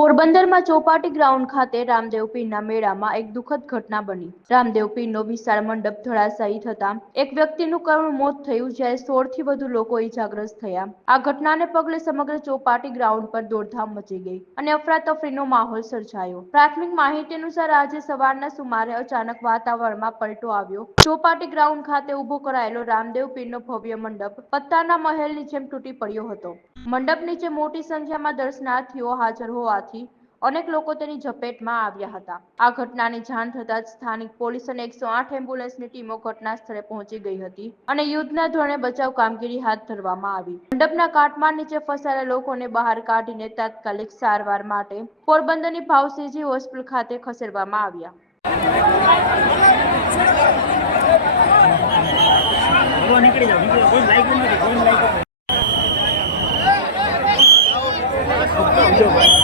પોરબંદરમાં ચોપાટી ગ્રાઉન્ડ ખાતે રામદેવ પીરના મેળામાં એક દુઃખદ ઘટના બની. રામદેવ પીરનો વિશાળ મંડપ ધરાશાયી થતા એક વ્યક્તિનું કરુણ મોત થયું જ્યારે સોળથી વધુ લોકો ઈજાગ્રસ્ત થયા. આ ઘટનાને પગલે સમગ્ર ચોપાટી ગ્રાઉન્ડ પર દોડધામ મચી ગઈ અને અફરાતફરીનો માહોલ સર્જાયો. પ્રાથમિક માહિતી અનુસાર આજે સવારના સુમારે અચાનક વાતાવરણમાં પલટો આવ્યો. ચોપાટી ગ્રાઉન્ડ ખાતે ઊભો કરાયેલો રામદેવ પીરનો ભવ્ય મંડપ પત્તાના મહેલની જેમ તૂટી પડ્યો હતો. મંડપ નીચે મોટી સંખ્યામાં દર્શનાર્થીઓ હાજર હોવાથી અનેક લોકો તેની ઝપેટમાં આવ્યા હતા. આ ઘટનાની જાણ થતાં જ સ્થાનિક પોલીસ અને એકસો આઠ એમ્બ્યુલન્સની ટીમો ઘટના સ્થળે પહોંચી ગઈ હતી અને યુદ્ધના ધોરણે બચાવ કામગીરી હાથ ધરવામાં આવી. મંડપના કાટમાળ નીચે ફસાયેલા લોકોને બહાર કાઢીને તાત્કાલિક સારવાર માટે પોરબંદરની ભાવસીજી હોસ્પિટલ ખાતે ખસેડવામાં આવ્યા. નીકળી જાવ નીકળી જાવ. કોઈ લાઈક નથી કોઈ Halo.